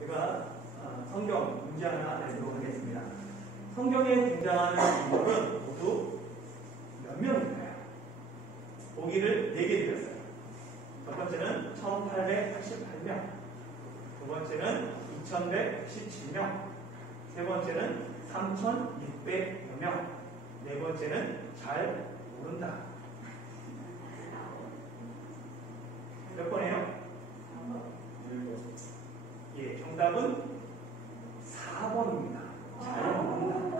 제가 성경 문제 하나 내도록 하겠습니다. 성경에 등장하는 인물은 모두 몇 명일까요? 보기를 4개 드렸어요. 첫 번째는 1888명, 두 번째는 2117명, 세 번째는 3600여 명, 네 번째는 잘 모른다. 몇 번이에요? 예, 정답은 4번입니다. 잘 모른다.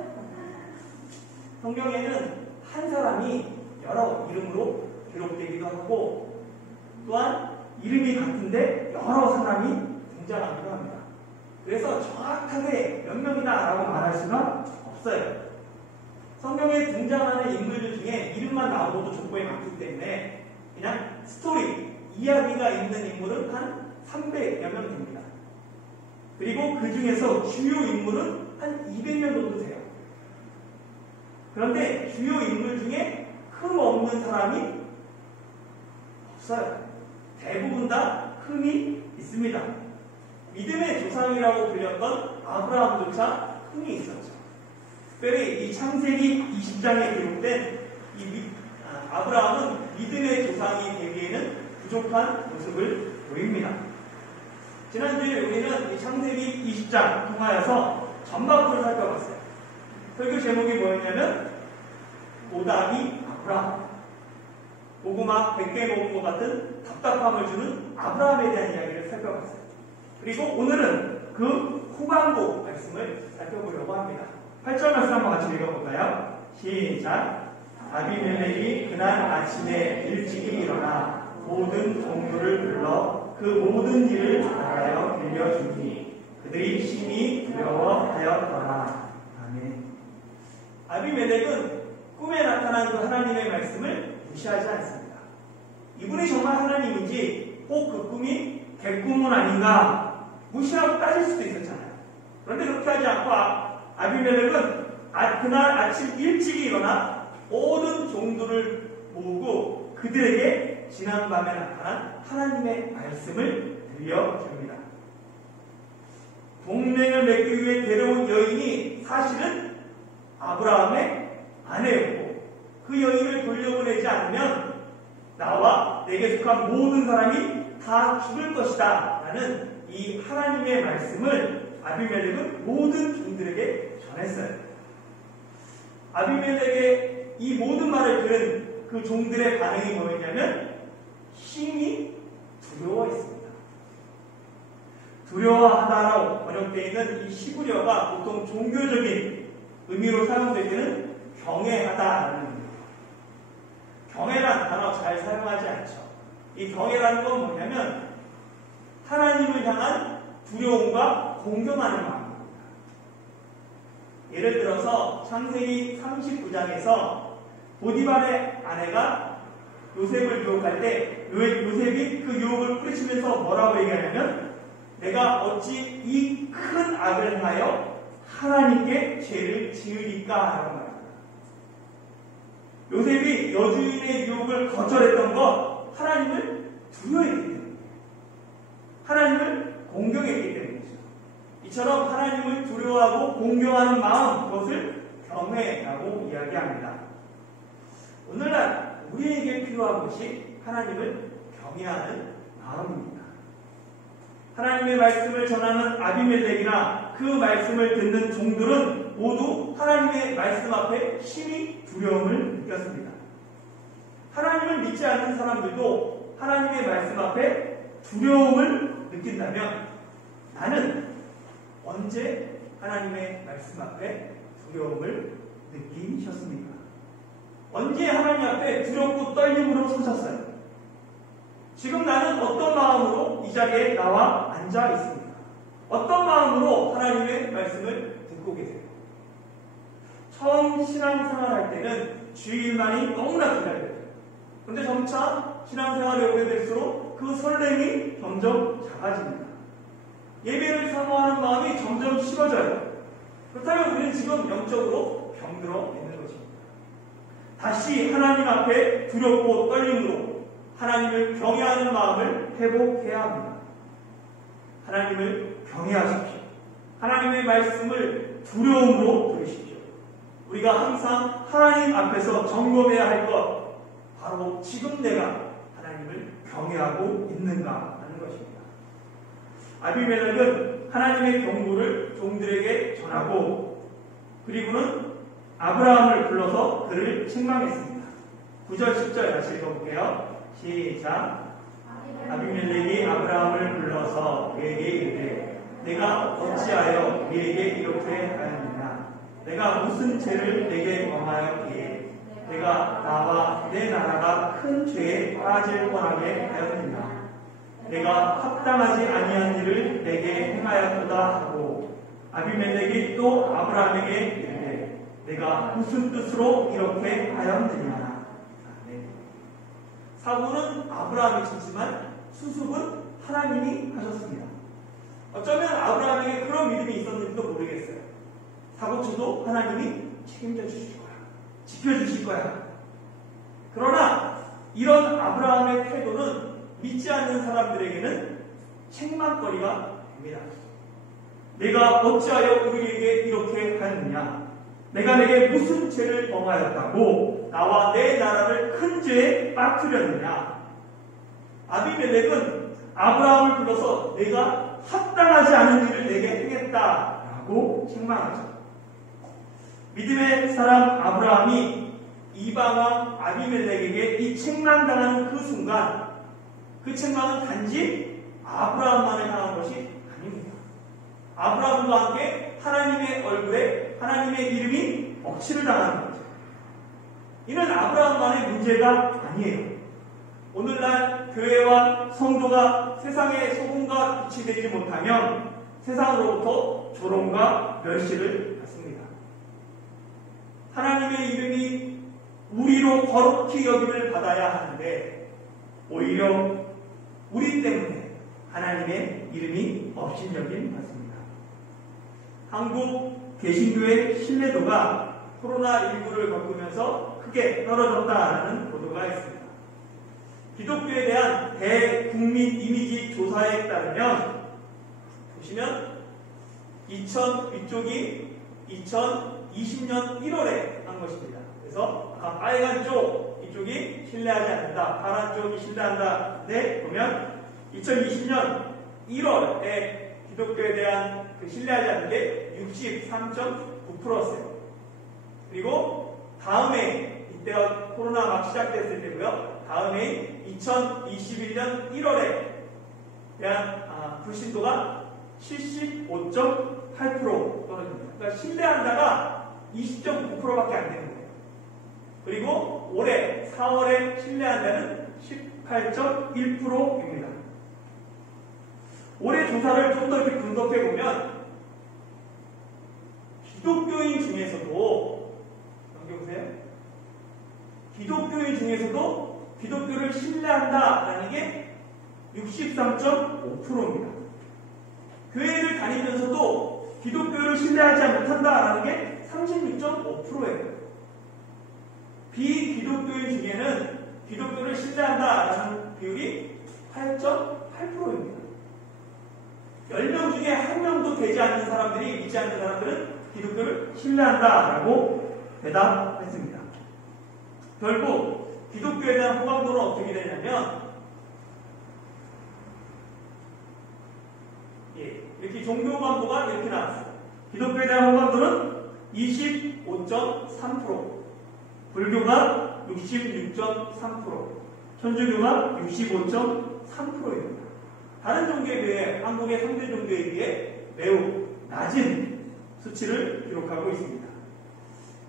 성경에는 한 사람이 여러 이름으로 기록되기도 하고 또한 이름이 같은데 여러 사람이 등장하기도 합니다. 그래서 정확하게 몇 명이다라고 말할 수가 없어요. 성경에 등장하는 인물들 중에 이름만 나오고도 족보에 많기 때문에 그냥 스토리, 이야기가 있는 인물은 한 300여 명 됩니다. 그리고 그 중에서 주요 인물은 한 200명 정도 돼요. 그런데 주요 인물 중에 흠 없는 사람이 없어요. 대부분 다 흠이 있습니다. 믿음의 조상이라고 불렸던 아브라함조차 흠이 있었죠. 특별히 이 창세기 20장에 기록된 아브라함은 믿음의 조상이 되기에는 부족한 모습을 보입니다. 지난주에 우리는 이 창세기 20장 통하여서 전반부를 살펴봤어요. 설교 제목이 뭐였냐면 오답이 아브라함, 고구마 100개 먹은 것 같은 답답함을 주는 아브라함에 대한 이야기를 살펴봤어요. 그리고 오늘은 그 후반부 말씀을 살펴보려고 합니다. 8절 말씀 한번 같이 읽어볼까요? 시작. 아비멜렉이 그날 아침에 일찍이 일어나 모든 종들을 불러 그 모든 일을 말하여 들려주니 그들이 심히 두려워하였더라. 아멘. 아비멜렉은 꿈에 나타난 그 하나님의 말씀을 무시하지 않습니다. 이분이 정말 하나님인지 혹 그 꿈이 개꿈은 아닌가 무시하고 따질 수도 있었잖아요. 그런데 그렇게 하지 않고 아비멜렉은 그날 아침 일찍이 일어나 모든 종들을 모으고 그들에게 지난밤에 나타난 하나님의 말씀을 들려줍니다. 동맹을 맺기 위해 데려온 여인이 사실은 아브라함의 아내였고 그 여인을 돌려보내지 않으면 나와 내게 속한 모든 사람이 다 죽을 것이다 라는 이 하나님의 말씀을 아비멜렉은 모든 종들에게 전했어요. 아비멜렉의 이 모든 말을 들은 그 종들의 반응이 뭐였냐면 심히 두려워했습니다. 두려워하다라고 번역되어 있는 이 히브리어가 보통 종교적인 의미로 사용될 때는 경외하다라는 의미입니다. 경외란 단어 잘 사용하지 않죠. 이 경외라는 건 뭐냐면 하나님을 향한 두려움과 공경하는 마음입니다. 예를 들어서 창세기 39장에서 보디발의 아내가 요셉을 유혹할 때 요셉이 그 유혹을 뿌리치면서 뭐라고 얘기하냐면 내가 어찌 이 큰 악을 행하여 하나님께 죄를 지으리까 라고 말합니다. 요셉이 여주인의 유혹을 거절했던 것 하나님을 두려워했기 때문에 하나님을 공경했기 때문이죠. 이처럼 하나님을 두려워하고 공경하는 마음 그것을 경외라고 이야기합니다. 오늘날 우리에게 필요한 것이 하나님을 경외하는 마음입니다. 하나님의 말씀을 전하는 아비멜렉이나 그 말씀을 듣는 종들은 모두 하나님의 말씀 앞에 심히 두려움을 느꼈습니다. 하나님을 믿지 않는 사람들도 하나님의 말씀 앞에 두려움을 느낀다면 나는 언제 하나님의 말씀 앞에 두려움을 느끼셨습니까? 언제 하나님 앞에 두렵고 떨림으로 서셨어요? 지금 나는 어떤 마음으로 이 자리에 나와 앉아 있습니까? 어떤 마음으로 하나님의 말씀을 듣고 계세요? 처음 신앙생활할 때는 주일만이 너무나 기다려요. 그런데 점차 신앙생활이 오래될수록 그 설렘이 점점 작아집니다. 예배를 사모하는 마음이 점점 식어져요. 그렇다면 우리는 지금 영적으로 병들어 있는 것입니다. 다시 하나님 앞에 두렵고 떨림으로 하나님을 경외하는 마음을 회복해야 합니다. 하나님을 경외하십시오. 하나님의 말씀을 두려움으로 들으십시오. 우리가 항상 하나님 앞에서 점검해야 할 것, 바로 지금 내가 하나님을 경외하고 있는가 하는 것입니다. 아비멜렉은 하나님의 경고를 종들에게 전하고, 그리고는 아브라함을 불러서 그를 책망했습니다. 9절 10절 다시 읽어볼게요. 시작. 아비멜렉이 아브라함을 불러서 그에게 이르되 내가 어찌하여 네게 이렇게 하였느냐? 내가 무슨 죄를 네게 범하였기에 내가 나와 내 나라가 큰 죄에 빠질 뻔하게 하였느냐? 내가 합당하지 아니한 일을 내게 행하였도다 하고, 아비멜렉이 또 아브라함에게 이르되 내가 무슨 뜻으로 이렇게 하였느냐? 사고는 아브라함이 쳤지만 수습은 하나님이 하셨습니다. 어쩌면 아브라함에게 그런 믿음이 있었는지도 모르겠어요. 사고쳐도 하나님이 책임져 주실 거야. 지켜주실 거야. 그러나 이런 아브라함의 태도는 믿지 않는 사람들에게는 책망거리가 됩니다. 내가 어찌하여 우리에게 이렇게 하였느냐? 내가 내게 무슨 죄를 범하였다고 나와 내 나라를 큰 죄에 빠뜨렸느냐? 아비멜렉은 아브라함을 불러서 내가 합당하지 않은 일을 내게 행했다라고 책망하죠. 믿음의 사람 아브라함이 이방왕 아비멜렉에게 이 책망당하는 그 순간, 그 책망은 단지 아브라함만을 향한 것이 아닙니다. 아브라함과 함께 하나님의 얼굴에 하나님의 이름이 억지를 당하는 거죠. 이는 아브라함만의 문제가 아니에요. 오늘날 교회와 성도가 세상의 소금과 빛이 되지 못하면 세상으로부터 조롱과 멸시를 받습니다. 하나님의 이름이 우리로 거룩히 여김을 받아야 하는데 오히려 우리 때문에 하나님의 이름이 업신여김 받습니다. 한국 개신교의 신뢰도가 코로나19를 겪으면서 크게 떨어졌다는 보도가 있습니다. 기독교에 대한 대국민 이미지 조사에 따르면 보시면 이쪽이 2020년 1월에 한 것입니다. 그래서 빨간 쪽 이쪽이 신뢰하지 않는다, 파란 쪽이 신뢰한다. 네, 보면 2020년 1월에 기독교에 대한 신뢰하지 않는 게 63.9%였어요. 그리고 다음에 이때가 코로나 막 시작됐을 때고요. 다음에 2021년 1월에 대한 불신도가 75.8% 떨어집니다. 그러니까 신뢰한다가 20.9%밖에 안 되는 거예요. 그리고 올해 4월에 신뢰한다는 18.1%입니다. 올해 조사를 좀 더 이렇게 분석해보면 기독교인 중에서도, 넘겨보세요. 기독교인 중에서도 기독교를 신뢰한다라는 게 63.5%입니다. 교회를 다니면서도 기독교를 신뢰하지 못한다라는 게 36.5%예요. 비기독교인 중에는 기독교를 신뢰한다라는 비율이 8.8%입니다. 10명 중에 1명도 되지 않는 사람들이, 믿지 않는 사람들은 기독교를 신뢰한다라고 대답했습니다. 결국 기독교에 대한 호감도는 어떻게 되냐면, 이렇게 종교 호감도가 이렇게 나왔어요. 기독교에 대한 호감도는 25.3%, 불교가 66.3%, 천주교가 65.3%입니다. 다른 종교에 비해, 한국의 3대 종교에 비해 매우 낮은 수치를 기록하고 있습니다.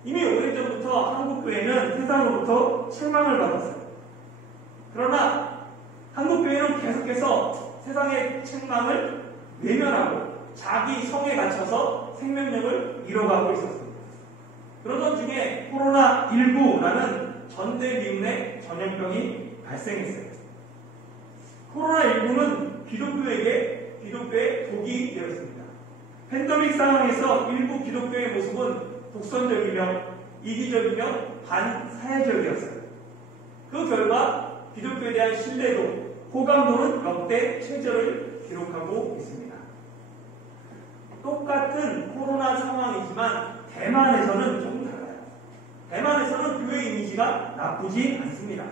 이미 오래전부터 한국교회는 세상으로부터 책망을 받았어요. 그러나 한국교회는 계속해서 세상의 책망을 외면하고 자기 성에 갇혀서 생명력을 잃어가고 있었습니다. 그러던 중에 코로나19라는 전대미문의 전염병이 발생했어요. 코로나19는 기독교의 독이 되었습니다. 팬데믹 상황에서 일부 기독교의 모습은 독선적이며 이기적이며 반사회적이었어요. 그 결과 기독교에 대한 신뢰도, 호감도는 역대 최저를 기록하고 있습니다. 이미지가 나쁘지 않습니다.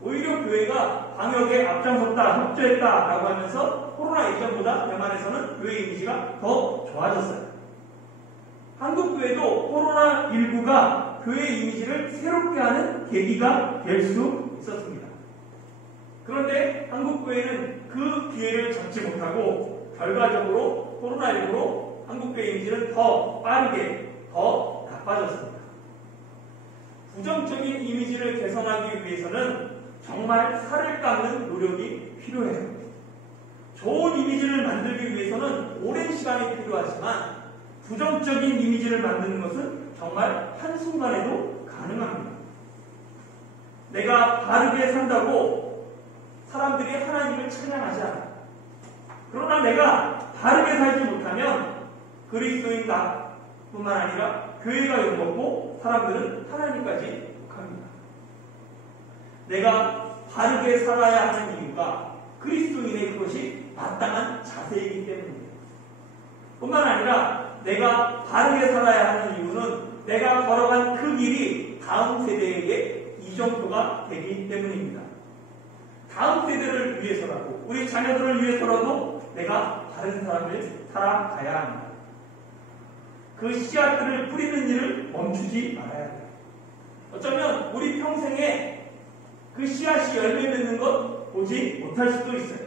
오히려 교회가 방역에 앞장섰다, 협조했다라고 하면서 코로나 이전보다 대만에서는 교회 이미지가 더 좋아졌어요. 한국 교회도 코로나19가 교회 이미지를 새롭게 하는 계기가 될 수 있었습니다. 그런데 한국 교회는 그 기회를 잡지 못하고 결과적으로 코로나19로 한국 교회 이미지는 더 빠르게 더 나빠졌습니다. 부정적인 이미지를 개선하기 위해서는 정말 살을 깎는 노력이 필요해요. 좋은 이미지를 만들기 위해서는 오랜 시간이 필요하지만 부정적인 이미지를 만드는 것은 정말 한순간에도 가능합니다. 내가 바르게 산다고 사람들이 하나님을 찬양하지 않아요. 그러나 내가 바르게 살지 못하면 그리스도인 나뿐만 아니라 교회가 욕먹고 사람들은 하나님까지 욕합니다. 내가 바르게 살아야 하는 이유가 그리스도인의 그것이 마땅한 자세이기 때문입니다. 뿐만 아니라 내가 바르게 살아야 하는 이유는 내가 걸어간 그 길이 다음 세대에게 이정표가 되기 때문입니다. 다음 세대를 위해서라도 우리 자녀들을 위해서라도 내가 다른 사람을 살아가야 합니다. 그 씨앗들을 뿌리는 일을 멈추지 말아야 해요. 어쩌면 우리 평생에 그 씨앗이 열매 맺는 것 보지 못할 수도 있어요.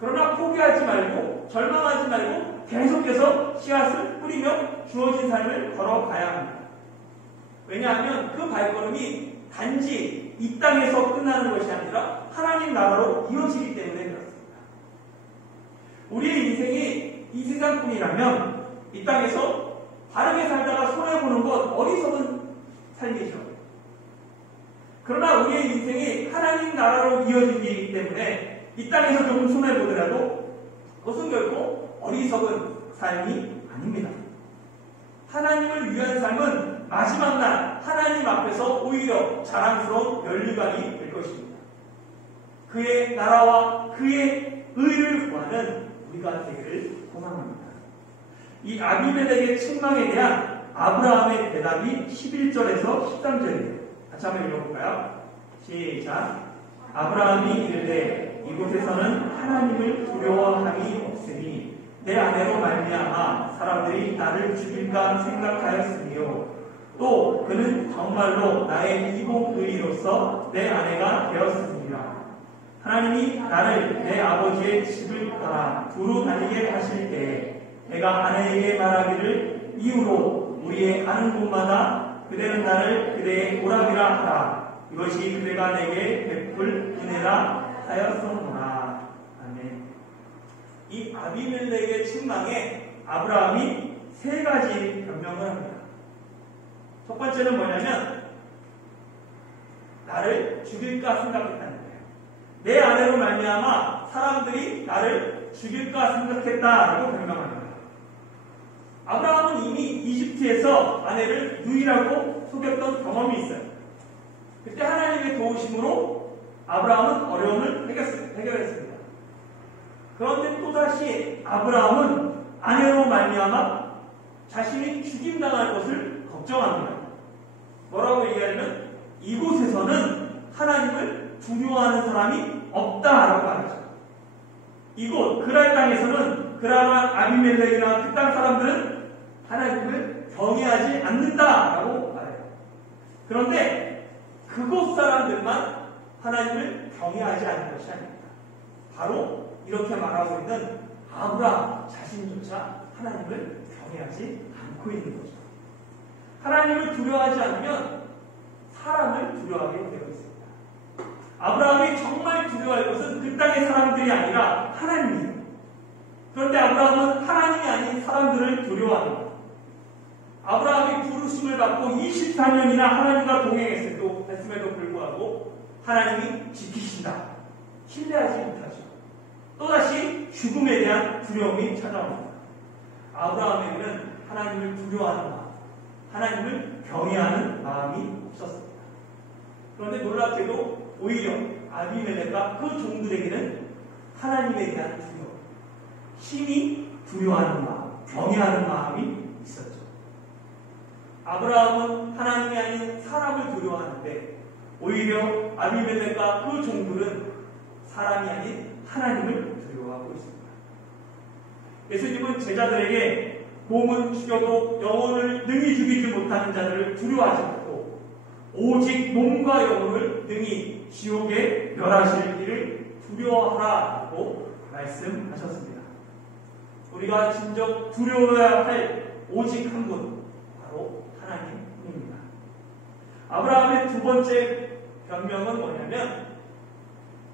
그러나 포기하지 말고 절망하지 말고 계속해서 씨앗을 뿌리며 주어진 삶을 걸어가야 합니다. 왜냐하면 그 발걸음이 단지 이 땅에서 끝나는 것이 아니라 하나님 나라로 이어지기 때문에 그렇습니다. 우리의 인생이 이 세상뿐이라면 이 땅에서 바르게 살다가 손해보는 것 어리석은 삶이죠. 그러나 우리의 인생이 하나님 나라로 이어지기 때문에 이 땅에서 조금 손해보더라도 그것은 결코 어리석은 삶이 아닙니다. 하나님을 위한 삶은 마지막 날 하나님 앞에서 오히려 자랑스러운 면류관이 될 것입니다. 그의 나라와 그의 의를 구하는 우리가 되기를 소망합니다. 이 아비멜렉의 책망에 대한 아브라함의 대답이 11절에서 13절이에요. 같이 한번 읽어볼까요? 시작. 아브라함이 이르되 이곳에서는 하나님을 두려워함이 없으니 내 아내로 말미암아 사람들이 나를 죽일까 생각하였으며 또 그는 정말로 나의 이복의로서 내 아내가 되었습니다. 하나님이 나를 내 아버지의 집을 떠나 두루 다니게 하실 때에 내가 아내에게 말하기를 이후로 우리의 가는 곳마다 그대는 나를 그대의 오락이라 하라. 이것이 그대가 내게 베풀 은혜라 하였었노라. 아멘. 이 아비멜렉의 책망에 아브라함이 세 가지 변명을 합니다. 첫 번째는 뭐냐면 나를 죽일까 생각했다는 거예요. 내 아내로 말미암아 사람들이 나를 죽일까 생각했다라고 변명합니다. 아브라함은 이미 이집트에서 아내를 누이라고 속였던 경험이 있어요. 그때 하나님의 도우심으로 아브라함은 어려움을 해결했습니다. 그런데 또다시 아브라함은 아내로 말미암아 자신이 죽임당할 것을 걱정합니다. 뭐라고 얘기하냐면 이곳에서는 하나님을 두려워하는 사람이 없다라고 말하죠. 이곳 그랄 땅에서는 그랄 아비멜렉이나 그 땅 사람들은 하나님을 경외하지 않는다라고 말해요. 그런데 그곳 사람들만 하나님을 경외하지 않는 것이 아닙니다. 바로 이렇게 말하고 있는 아브라함 자신조차 하나님을 경외하지 않고 있는 거죠. 하나님을 두려워하지 않으면 사람을 두려워하게 되어 있습니다. 아브라함이 정말 두려워할 것은 그 땅의 사람들이 아니라 하나님이에요. 그런데 아브라함은 하나님이 아닌 사람들을 두려워합니다. 아브라함이 부르심을 받고 24년이나 하나님과 동행했음에도 불구하고 하나님이 지키신다. 신뢰하지 못하죠. 또다시 죽음에 대한 두려움이 찾아옵니다. 아브라함에게는 하나님을 두려워하는 마음, 하나님을 경외하는 마음이 없었습니다. 그런데 놀랍게도 오히려 아비멜렉과 그 종들에게는 하나님에 대한 두려움, 신이 두려워하는 마음, 경외하는 마음이 있었죠. 아브라함은 하나님이 아닌 사람을 두려워하는데 오히려 아비멜렉과 그 종들은 사람이 아닌 하나님을 두려워하고 있습니다. 예수님은 제자들에게 몸은 죽여도 영혼을 능히 죽이지 못하는 자들을 두려워하지 않고 오직 몸과 영혼을 능히 지옥에 멸하실 이를 두려워하라고 말씀하셨습니다. 우리가 진정 두려워해야 할 오직 한 분, 바로 하나님입니다. 아브라함의 두 번째 변명은 뭐냐면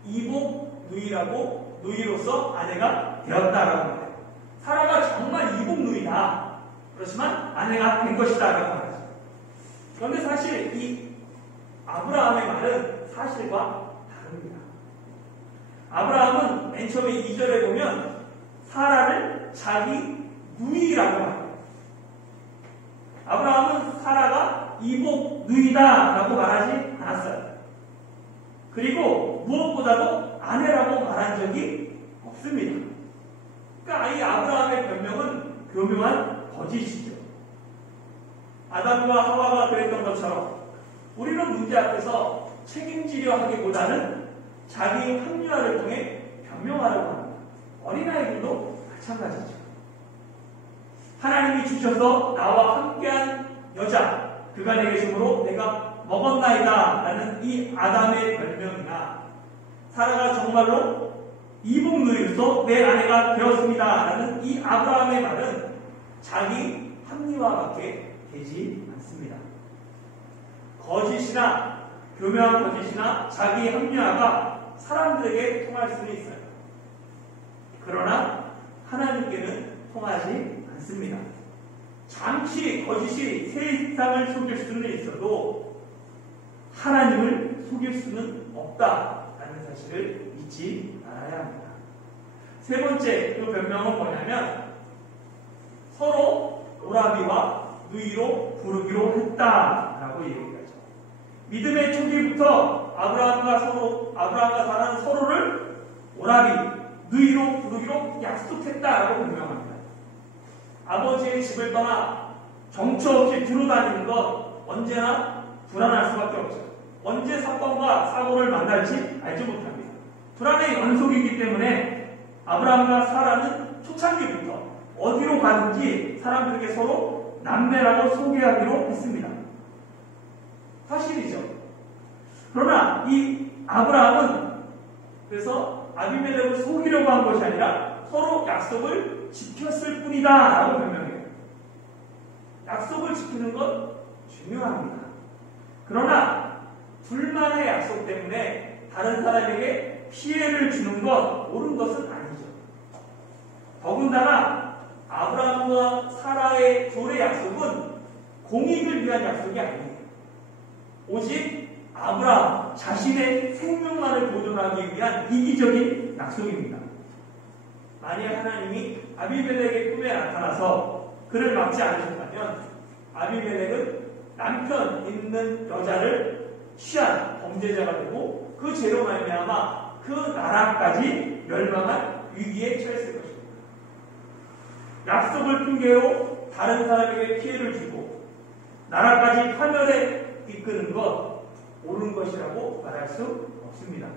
이복누이라고 누이로서 아내가 되었다라고 합니다. 사라가 정말 이복누이다. 그렇지만 아내가 된 것이다 라고 말하죠. 그런데 사실 이 아브라함의 말은 사실과 다릅니다. 아브라함은 맨 처음에 2절에 보면 사라를 자기 누이라고 말합니다. 아브라함은 사라가 이복누이다라고 말하지 않았어요. 그리고 무엇보다도 아내라고 말한 적이 없습니다. 그러니까 이 아브라함의 변명은 교묘한 거짓이죠. 아담과 하와가 그랬던 것처럼 우리는 문제 앞에서 책임지려 하기보다는 자기 합리화를 통해 변명하려고 합니다. 어린아이들도 마찬가지죠. 하나님이 주셔서 나와 함께한 여자, 그가 내게 주므로 내가 먹었나이다 라는 이 아담의 별명이나 사라가 정말로 이복누이로서 내 아내가 되었습니다 라는 이 아브라함의 말은 자기 합리화밖에 되지 않습니다. 거짓이나 교묘한 거짓이나 자기 합리화가 사람들에게 통할 수는 있어요. 그러나 하나님께는 통하지 않습니다. 잠시 거짓이 세상을 속일 수는 있어도 하나님을 속일 수는 없다라는 사실을 잊지 말아야 합니다. 세 번째 그 변명은 뭐냐면 서로 오라비와 누이로 부르기로 했다라고 얘기하죠. 믿음의 초기부터 아브라함과 사라는 서로를 오라비, 누이로 부르기로 약속했다라고 변명합니다. 아버지의 집을 떠나 정처 없이 두루다니는 것 언제나 불안할 수밖에 없죠. 언제 사건과 사고를 만날지 알지 못합니다. 불안의 연속이기 때문에 아브라함과 사라는 초창기부터 어디로 가든지 사람들에게 서로 남매라고 소개하기로 했습니다. 사실이죠. 그러나 이 아브라함은 그래서 아비멜렉을 속이려고 한 것이 아니라 서로 약속을 지켰을 뿐이다 라고 변명해요. 약속을 지키는 건 중요합니다. 그러나 둘만의 약속 때문에 다른 사람에게 피해를 주는 건 옳은 것은 아니죠. 더군다나 아브라함과 사라의 둘의 약속은 공익을 위한 약속이 아니에요. 오직 아브라함 자신의 생명만을 보존하기 위한 이기적인 약속입니다. 만약 하나님이 아비멜렉의 꿈에 나타나서 그를 막지 않으셨다면 아비멜렉은 남편 있는 여자를 취한 범죄자가 되고 그 죄로 말미암아 그 나라까지 멸망한 위기에 처했을 것입니다. 약속을 핑계로 다른 사람에게 피해를 주고 나라까지 파멸에 이끄는 것 옳은 것이라고 말할 수 없습니다.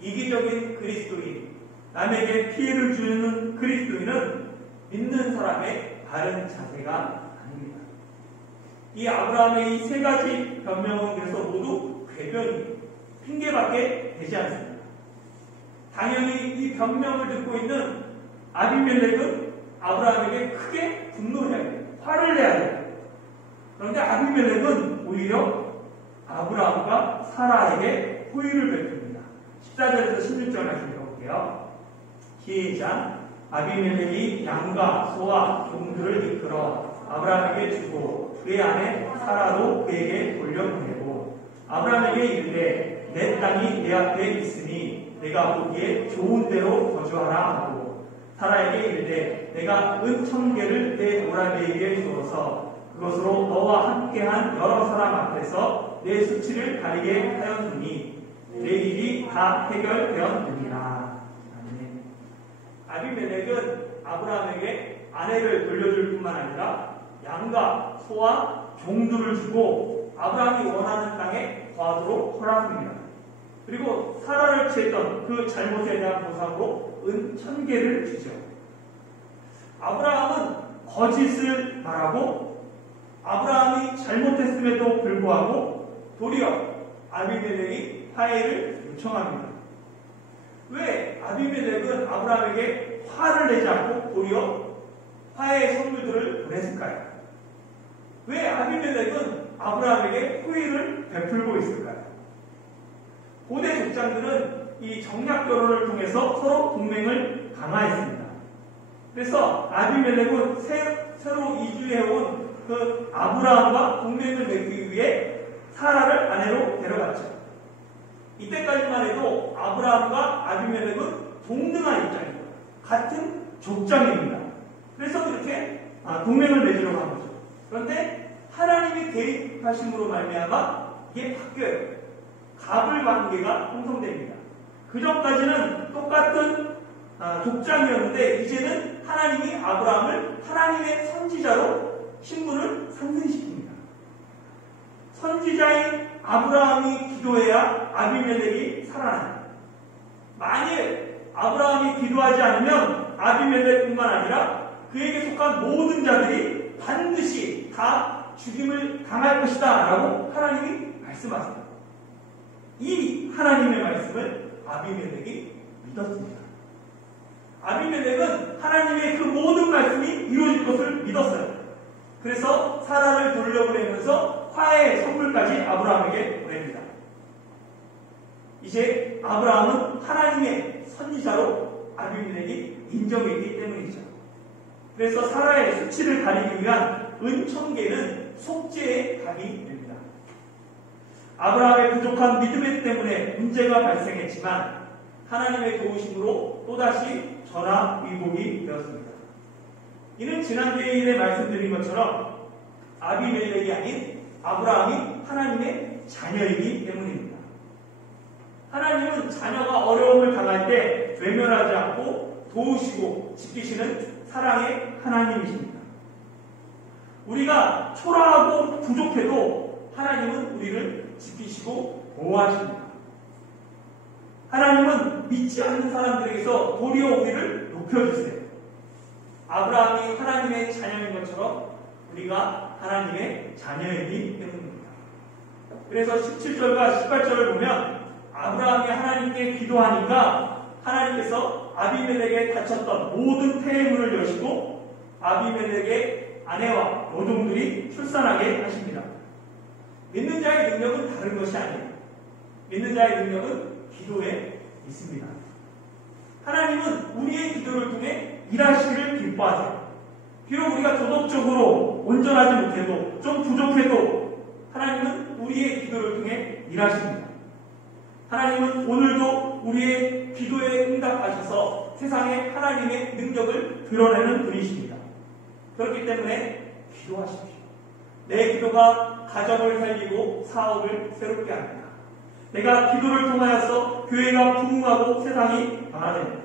이기적인 그리스도인, 남에게 피해를 주는 그리스도인은 믿는 사람의 바른 자세가 아닙니다. 이 아브라함의 이 세 가지 변명은 그래서 모두 궤변이 핑계밖에 되지 않습니다. 당연히 이 변명을 듣고 있는 아비멜렉은 아브라함에게 크게 분노해야 돼요. 화를 내야 돼요. 그런데 아비멜렉은 오히려 아브라함과 사라에게 호의를 베풉니다. 14절에서 16절 말씀 읽어볼게요. 시작. 아비멜렉이 양과 소와 종들을 이끌어 아브라함에게 주고 그의 아내 사라도 그에게 돌려보내고 아브라함에게 이르되 내 땅이 내 앞에 있으니 내가 보기에 좋은 데로 거주하라 하고 사라에게 이르되 내가 은 1000개를 내 오라비에게 주어서 그것으로 너와 함께한 여러 사람 앞에서 내 수치를 가리게 하였느니 내 일이 다 해결되었느니라. 아비멜렉은 아브라함에게 아내를 돌려줄 뿐만 아니라 양과 소와 종들을 주고 아브라함이 원하는 땅에 거하도록 허락합니다. 그리고 사라를 취했던 그 잘못에 대한 보상으로 은 1000개를 주죠. 아브라함은 거짓을 말하고 아브라함이 잘못했음에도 불구하고 도리어 아비멜렉이 화해를 요청합니다. 왜 아비멜렉은 아브라함에게 화를 내지 않고 도리어 화해의 선물들을 보냈을까요? 왜 아비멜렉은 아브라함에게 호의를 베풀고 있을까요? 고대 족장들은 이 정략 결혼을 통해서 서로 동맹을 강화했습니다. 그래서 아비멜렉은 새로 이주해온 그 아브라함과 동맹을 맺기 위해 사라를 아내로 데려갔죠. 이때까지만 해도 아브라함과 아비멜렉은 동등한 입장입니다. 같은 족장입니다. 그래서 그렇게 동맹을 맺으려고 한 거죠. 그런데 하나님이 개입하심으로 말미암아 이게 바뀌어요. 갑을 관계가 형성됩니다. 그 전까지는 똑같은 족장이었는데 이제는 하나님이 아브라함을 하나님의 선지자로 신분을 상승시킵니다. 선지자인 아브라함이 기도해야 아비멜렉이 살아나요. 만일 아브라함이 기도하지 않으면 아비멜렉뿐만 아니라 그에게 속한 모든 자들이 반드시 다 죽임을 당할 것이다 라고 하나님이 말씀하십니다. 이 하나님의 말씀을 아비멜렉이 믿었습니다. 아비멜렉은 하나님의 그 모든 말씀이 이루어질 것을 믿었어요. 그래서 사라를 돌려보내면서 화해의 선물까지 아브라함에게 보냅니다. 이제 아브라함은 하나님의 선지자로 아비멜렉이 인정했기 때문이죠. 그래서 사라의 수치를 가리기 위한 은 1000개는 속죄의 답이 됩니다. 아브라함의 부족한 믿음 때문에 문제가 발생했지만 하나님의 도우심으로 또다시 전화위복이 되었습니다. 이는 지난 주일에 말씀드린 것처럼 아비멜렉이 아닌 아브라함이 하나님의 자녀이기 때문입니다. 하나님은 자녀가 어려움을 당할 때 외면하지 않고 도우시고 지키시는 사랑의 하나님이십니다. 우리가 초라하고 부족해도 하나님은 우리를 지키시고 보호하십니다. 하나님은 믿지 않는 사람들에게서 도리어 우리를 높여주세요. 아브라함이 하나님의 자녀인 것처럼 우리가 하나님의 자녀이기 때문입니다. 그래서 17절과 18절을 보면 아브라함이 하나님께 기도하니까 하나님께서 아비멜렉에 닫혔던 모든 태의 문을 여시고 아비멜렉의 아내와 노동들이 출산하게 하십니다. 믿는 자의 능력은 다른 것이 아니에요. 믿는 자의 능력은 기도에 있습니다. 하나님은 우리의 기도를 통해 일하시기를 기뻐하세요. 비록 우리가 도덕적으로 온전하지 못해도 좀 부족해도 하나님은 우리의 기도를 통해 일하십니다. 하나님은 오늘도 우리의 기도에 응답하셔서 세상에 하나님의 능력을 드러내는 분이십니다. 그렇기 때문에 기도하십시오. 내 기도가 가정을 살리고 사업을 새롭게 합니다. 내가 기도를 통하여서 교회가 부흥하고 세상이 변화됩니다.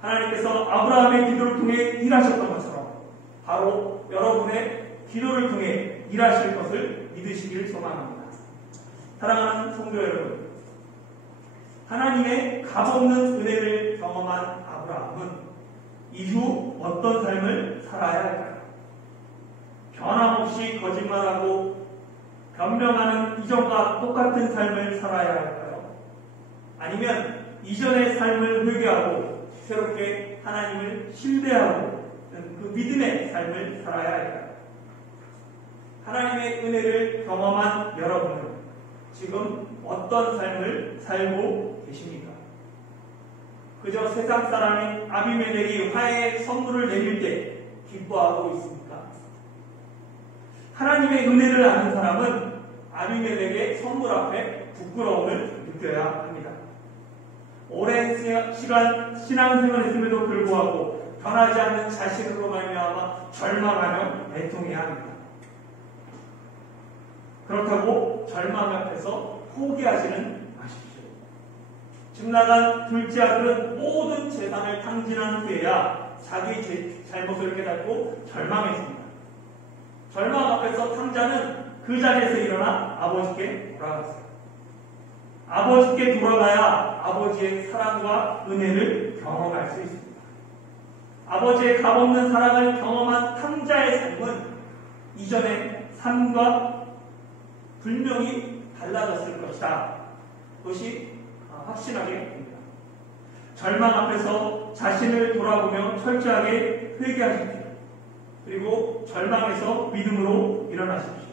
하나님께서 아브라함의 기도를 통해 일하셨던 것처럼 바로 여러분의 기도를 통해 일하실 것을 믿으시길 소망합니다. 사랑하는 성도 여러분, 하나님의 값없는 은혜를 경험한 아브라함은 이후 어떤 삶을 살아야 할까요? 변함없이 거짓말하고 변명하는 이전과 똑같은 삶을 살아야 할까요? 아니면 이전의 삶을 회개하고 새롭게 하나님을 신뢰하고 그 믿음의 삶을 살아야 할까요? 하나님의 은혜를 경험한 여러분은 지금 어떤 삶을 살고 계십니까? 그저 세상 사람인 아비멜렉이 화해의 선물을 내릴 때 기뻐하고 있습니까? 하나님의 은혜를 아는 사람은 아비멜렉의 선물 앞에 부끄러움을 느껴야 합니다. 오랜 시간 신앙생활을 했음에도 불구하고 변하지 않는 자신으로 말미암아 절망하며 애통해야 합니다. 그렇다고 절망 앞에서 포기하지는 마십시오. 집 나간 둘째 아들은 모든 재산을 탕진한 후에야 자기 잘못을 깨닫고 절망했습니다. 절망 앞에서 탕자는 그 자리에서 일어나 아버지께 돌아갔어요. 아버지께 돌아가야 아버지의 사랑과 은혜를 경험할 수 있습니다. 아버지의 값없는 사랑을 경험한 탕자의 삶은 이전의 삶과 분명히 달라졌을 것이다. 그것이 확실하게 됩니다. 절망 앞에서 자신을 돌아보며 철저하게 회개하십시오. 그리고 절망에서 믿음으로 일어나십시오.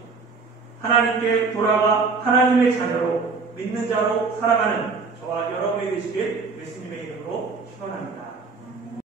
하나님께 돌아가 하나님의 자녀로 믿는 자로 살아가는 저와 여러분이 되시길 예수님의 이름으로 축원합니다.